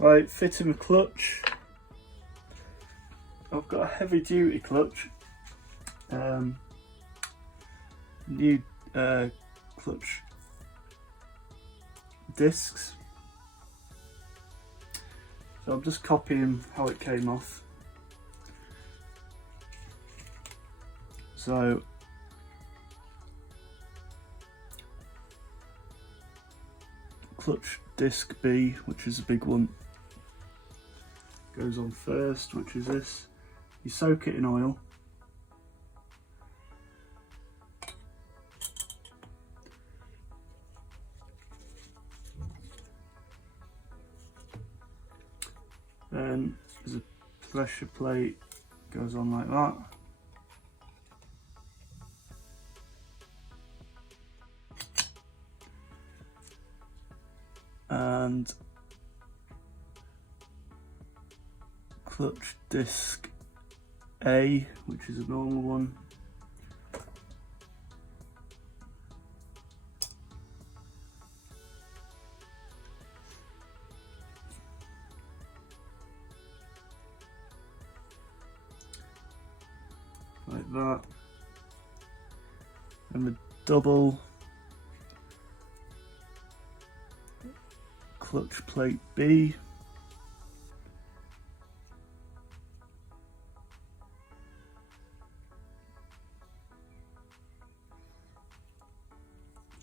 Right, fitting the clutch. I've got a heavy duty clutch. New clutch discs. So I'm just copying how it came off. So clutch disc B, which is a big one, goes on first, which is this. You soak it in oil. Then there's a pressure plate, goes on like that. And clutch disc A, which is a normal one. Like that. And the double clutch plate B.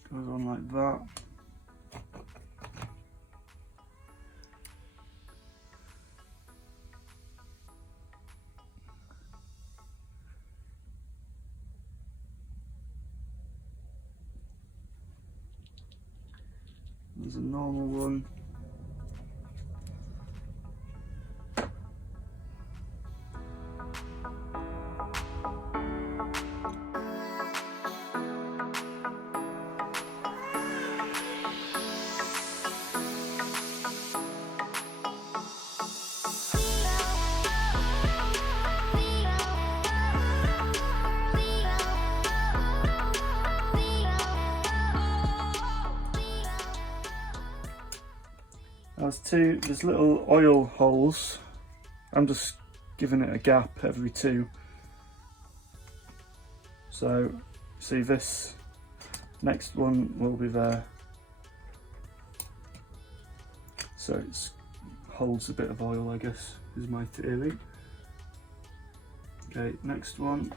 Goes on like that. There's a normal one. There's little oil holes. I'm just giving it a gap every two. So see, this next one will be there. So it holds a bit of oil, I guess, is my theory. Okay, next one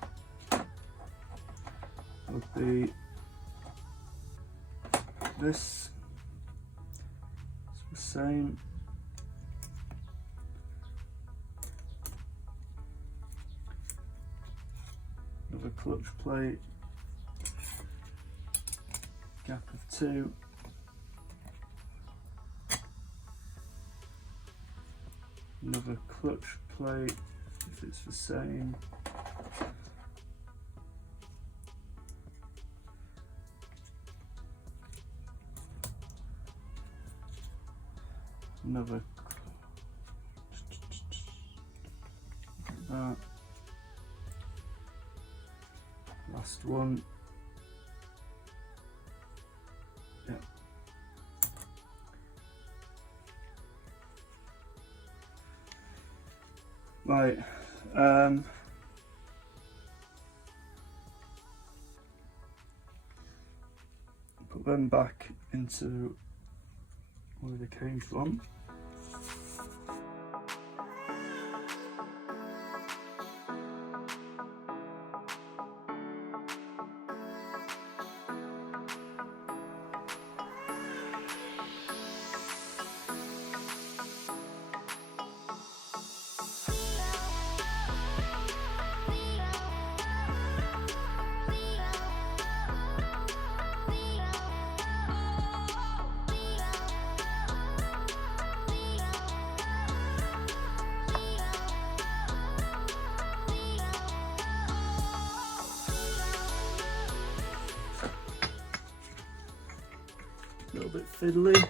would be this. It's the same. Another clutch plate, gap of two. Another clutch plate, if it's the same. Another like that. Last one. Yeah. Right. Put them back into where they came from. A little bit fiddly.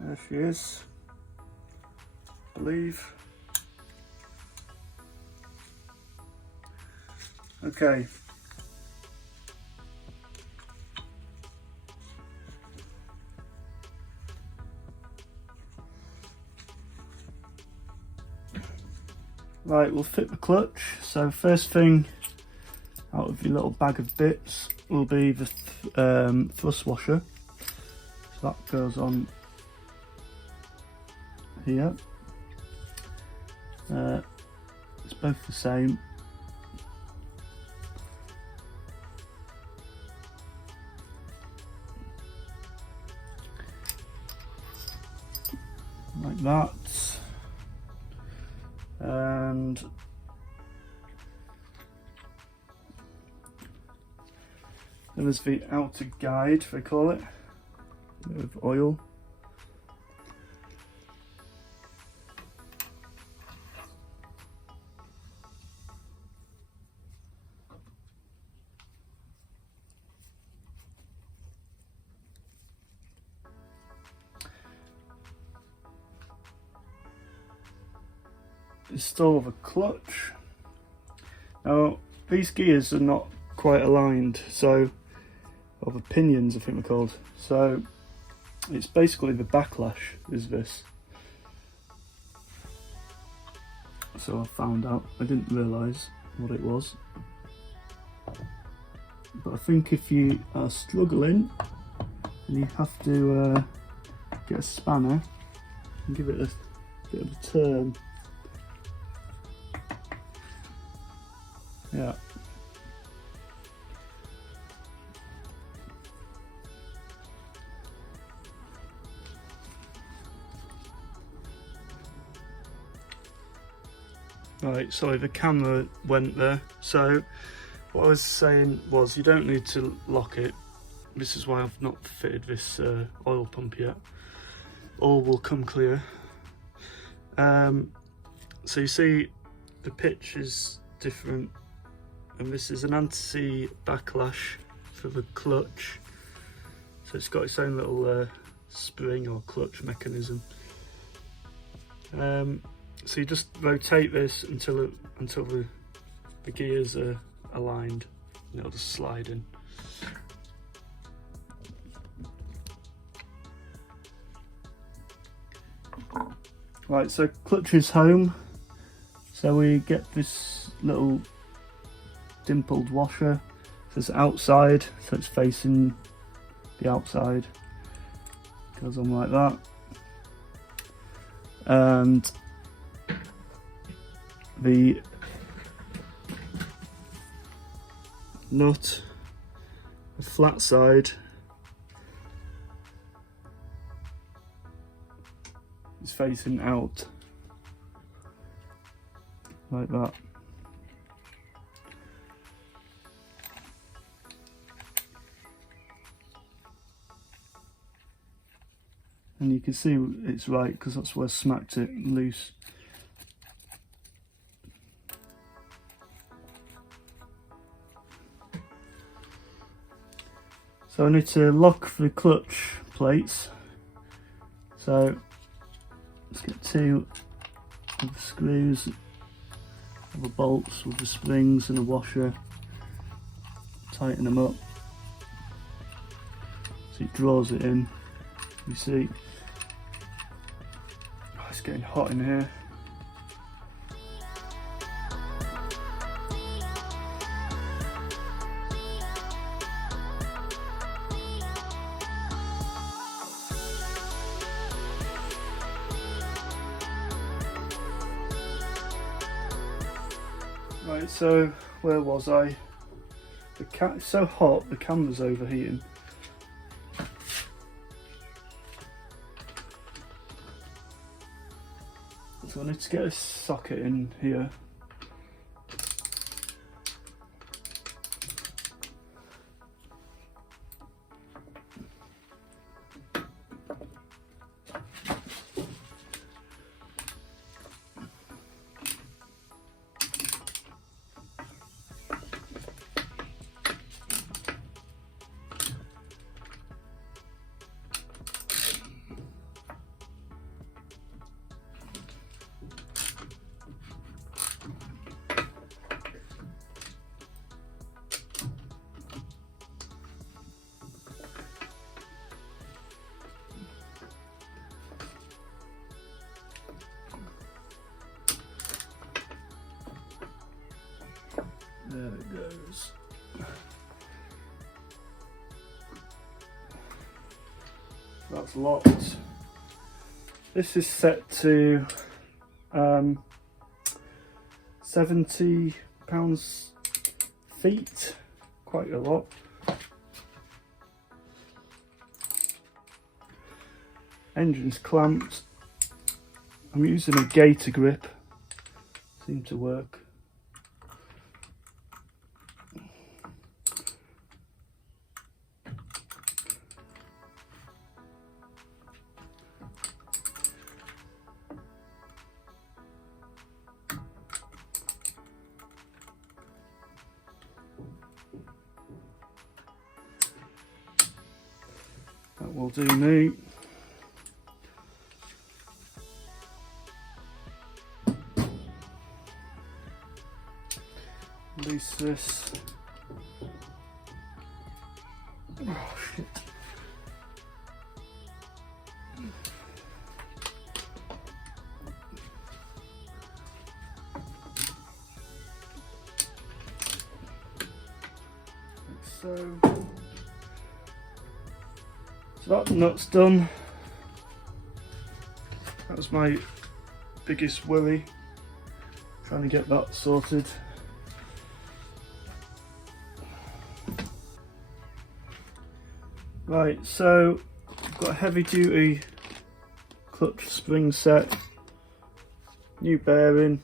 There she is, I believe. Okay. Right, we'll fit the clutch. So first thing out of your little bag of bits will be the thrust washer. So that goes on here. It's both the same. Like that. And then there's the outer guide, they call it, with oil. Install the clutch. Now these gears are not quite aligned, so, or the pinions I think they're called, so it's basically the backlash is this. So I found out, I didn't realise what it was, but I think if you are struggling and you have to get a spanner and give it a bit of a turn. Yeah. Right, sorry, the camera went there. So what I was saying was you don't need to lock it. This is why I've not fitted this oil pump yet. All will come clear. So you see the pitch is different, and this is an anti-backlash for the clutch. So it's got its own little spring or clutch mechanism. So you just rotate this until the gears are aligned, and it'll just slide in. Right, so clutch is home. So we get this little dimpled washer. So it's outside, so it's facing the outside. Goes on like that. And the nut, the flat side, is facing out like that. And you can see it's right because that's where I smacked it loose. So I need to lock the clutch plates. So let's get two of the screws, of the bolts with the springs and a washer. Tighten them up so it draws it in. You see, oh, it's getting hot in here. Right, so where was I? It's so hot, the camera's overheating. So I need to get a socket in here. goes. That's locked. This is set to 70 pounds-feet, quite a lot. Engine's clamped. I'm using a gator grip, seemed to work. That will do me. Release this. Oh shit. So that nut's done. That was my biggest worry, trying to get that sorted. Right, so I've got a heavy duty clutch spring set, new bearing.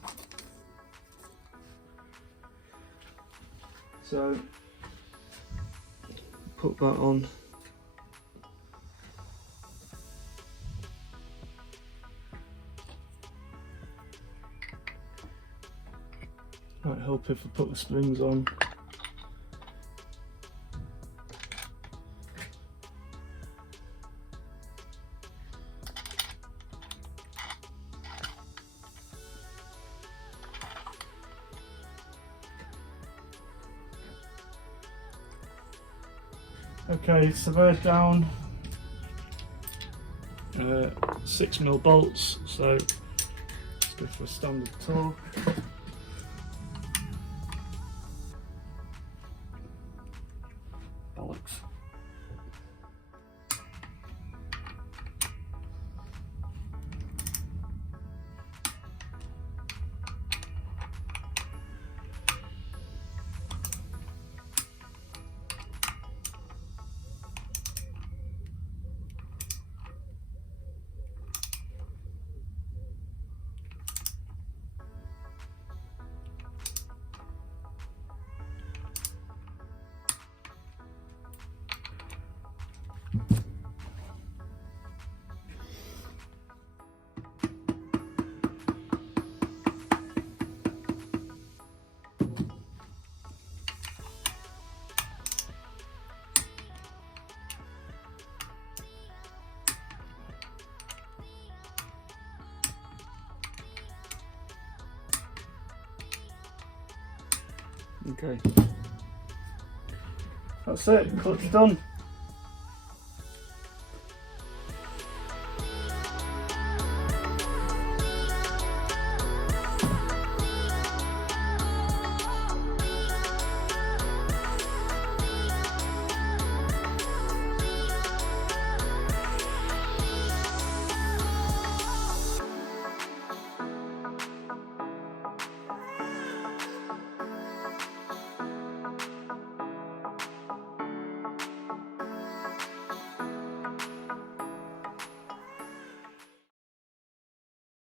So put that on. Might help if I put the springs on. Okay, so they're down 6mm bolts, so let's go for a standard torque. Bollocks. Okay, that's it, clutch done.